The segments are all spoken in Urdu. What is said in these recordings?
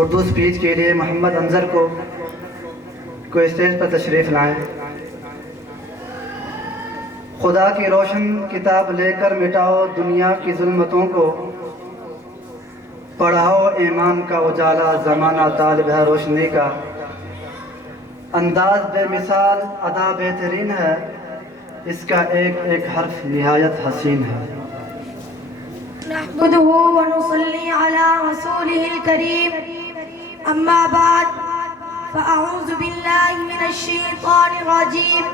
اردو سپیچ کے لیے محمد انظر کو اسٹیج پر تشریف لائیں۔ خدا کی روشن کتاب لے کر مٹاؤ دنیا کی ظلمتوں کو، پڑھاؤ ایمان کا اجالا زمانہ طالب ہے روشنی کا۔ انداز بے مثال، ادا بہترین ہے، اس کا ایک ایک حرف نہایت حسین ہے۔ نحمده ونصلي على رسوله الكريم، اما بعد فاعوذ بالله من الشيطان الرجيم،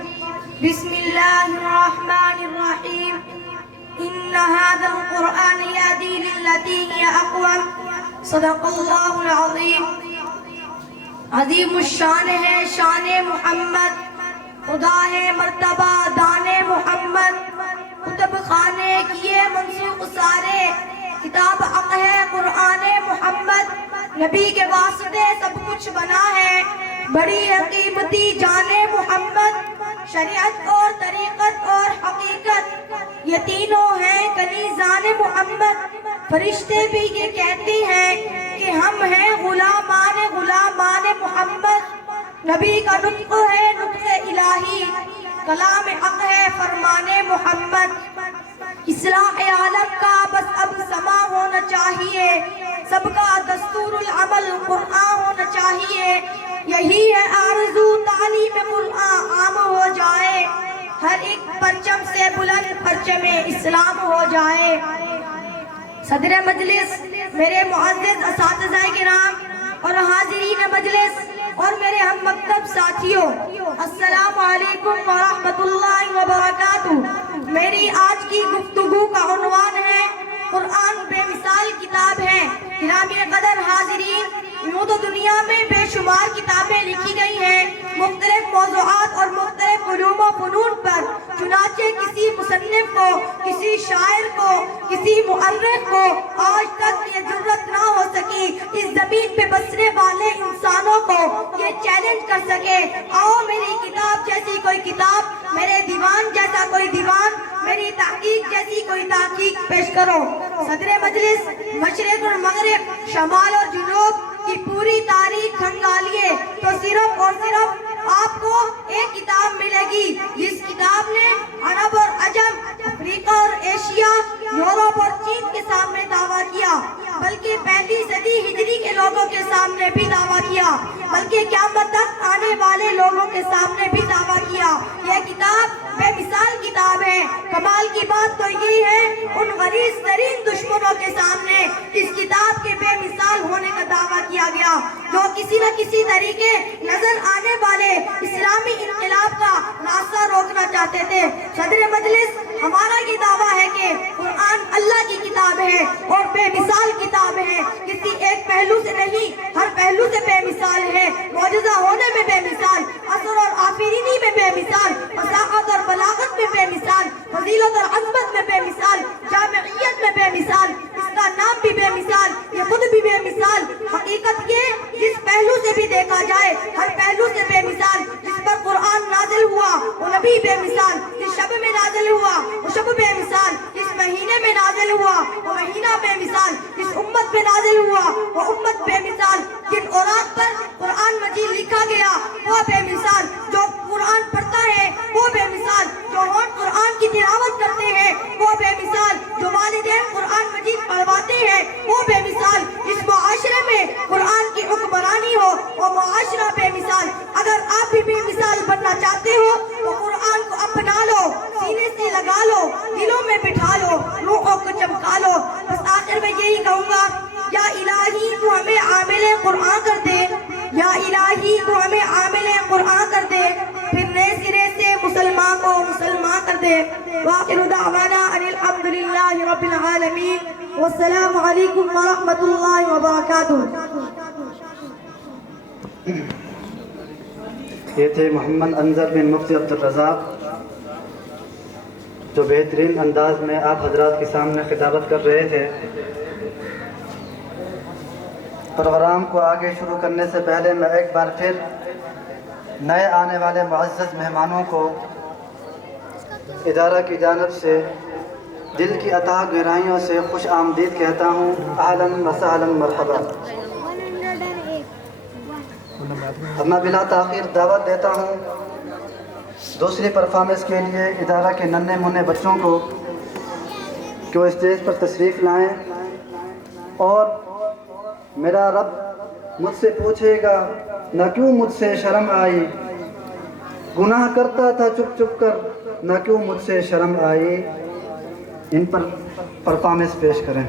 بسم الله الرحمن الرحيم، ان هذا القرآن يهدي للتي هي اقوم، صدق الله العظيم۔ عظیم الشان ہے شان محمد، خدا ہے مرتبہ دان محمد، کتب خانے کیے منسوخ سارے، کتاب حق ہے قرآن محمد، نبی کے واسطے سب کچھ بنا ہے، بڑی حقیقتی جان محمد، شریعت اور طریقت اور حقیقت یہ تینوں ہیں کنیزان محمد۔ فرشتے بھی یہ کہتے ہیں کہ ہم ہیں غلامان محمد، نبی کا نطق ہے نطق الہی، کلام حق ہے فرمان محمد۔ اصلاح عالم کا بس اب سما ہونا چاہیے، سب کا دستور العمل قرآن ہونا چاہیے، یہی ہے آرزو تعلیم قرآن عام ہو جائے، ہر ایک پرچم سے بلند پرچم اسلام ہو جائے۔ صدر مجلس، میرے معزز اساتذہ کرام اور حاضرین مجلس اور میرے ہم مکتب ساتھیوں، السلام علیکم ورحمۃ اللہ وبرکاتہ۔ میری آج کی گفتگو کا عنوان ہے قرآن بے مثال کتاب ہے۔ گرامی قدر حاضرین، یوں تو دنیا میں بے شمار کتابیں لکھی گئی ہیں مختلف موضوعات اور مختلف علوم و فنون پر، چنانچہ کسی مصنف کو، کسی شاعر کو، کسی مؤرخ کو آج تک یہ جرت نہ ہو سکی اس زمین پہ بسنے والے انسانوں کو یہ چیلنج کر سکے، آؤ میری کتاب جیسی کوئی کتاب، میرے دیوان جیسا کوئی دیوان، میری تحقیق جیسی کوئی تحقیق پیش کرو۔ صدر مجلس، مشرق اور مغرب، شمال اور جنوب کی پوری تاریخ کھنگالیے تو صرف اور صرف آپ کو ایک کتاب ملے گی جس کتاب نے عرب اور عجم، افریقہ اور ایشیا، یورپ اور چین کے سامنے دعویٰ کیا، بلکہ پہلی صدی ہجری کے لوگوں کے سامنے بھی دعویٰ کیا، بلکہ قیامت تک آنے والے لوگوں کے سامنے بھی دعویٰ کیا۔ یہ کتاب بے مثال کتاب ہے۔ کمال کی بات تو یہ ہے ان غلیظ ترین دشمنوں کے سامنے اس کتاب کے بے مثال ہونے کا دعویٰ کیا گیا، جو کسی نہ کسی طریقے نظر آنے والے اسلامی انقلاب کا راستہ روکنا چاہتے تھے۔ صدر مجلس، ہمارا یہ دعویٰ ہے کہ قرآن اللہ کی کتاب ہے اور بے مثال کتاب ہے، کسی ایک پہلو سے نہیں، ہر پہلو سے بے مثال ہے، معجزہ ہونے میں بے مثال، اثر اور آفرینی میں بے مثال، فصاحت اور بلاغت میں بے مثال، فضیلت اور عظمت میں بے مثال، جامعیت میں بے مثال، اس کا نام بھی بے مثال، یہ خود بھی بے مثال۔ حقیقت یہ جس پہلو سے بھی دیکھا جائے ہر پہلو سے بے مثال، جس پر قرآن نازل ہوا وہ نبی بے مثال، جس شب میں نازل ہوا وہ شب بے مثال، جس مہینے میں نازل ہوا وہ مہینہ بے مثال، جس امت میں نازل ہوا وہ امت بے مثال، جن اوراق پر قرآن مجید لکھا گیا وہ بے مثال، جو قرآن پڑھتا ہے وہ بے مثال، جو ہونٹ قرآن کی تلاوت کرتے ہیں وہ بے مثال، جو والدین قرآن مجید پڑھواتے ہیں وہ بے مثال، جس معاشرے میں قرآن کی حکمرانی ہو وہ معاشرہ بے مثال۔ اگر آپ بھی بے مثال بننا چاہتے ہو تو قرآن کو اپنا لو، سینے سے لگا لو، دلوں میں بٹھا لو، روحوں کو چمکا لو۔ بس آخر میں یہی کہوں گا، یا الہی تو ہمیں عامل قرآن کر دے، یا الہی تو ہمیں عامل قرآن کر دے، پھر نئے سرے سے مسلمان کو مسلمان کر دے۔ وآخر دعوانا ان الحمدللہ رب العالمین، والسلام علیکم ورحمۃ اللہ وبرکاتہ۔ یہ تھے محمد انظر بن مفتی عبدالرزاق، جو بہترین انداز میں آپ حضرات کے سامنے خطابت کر رہے تھے۔ پروگرام کو آگے شروع کرنے سے پہلے میں ایک بار پھر نئے آنے والے معزز مہمانوں کو ادارہ کی جانب سے دل کی اتھاہ گہرائیوں سے خوش آمدید کہتا ہوں۔ اہلاً و سہلاً مرحبا۔ اب میں بلا تاخیر دعوت دیتا ہوں دوسری پرفارمنس کے لیے ادارہ کے ننھے منھے بچوں کو کہ وہ اسٹیج پر تشریف لائیں، اور میرا رب مجھ سے پوچھے گا نہ کیوں مجھ سے شرم آئی، گناہ کرتا تھا چپ چپ کر نہ کیوں مجھ سے شرم آئی۔ ان پر پرفارمنس پیش کریں۔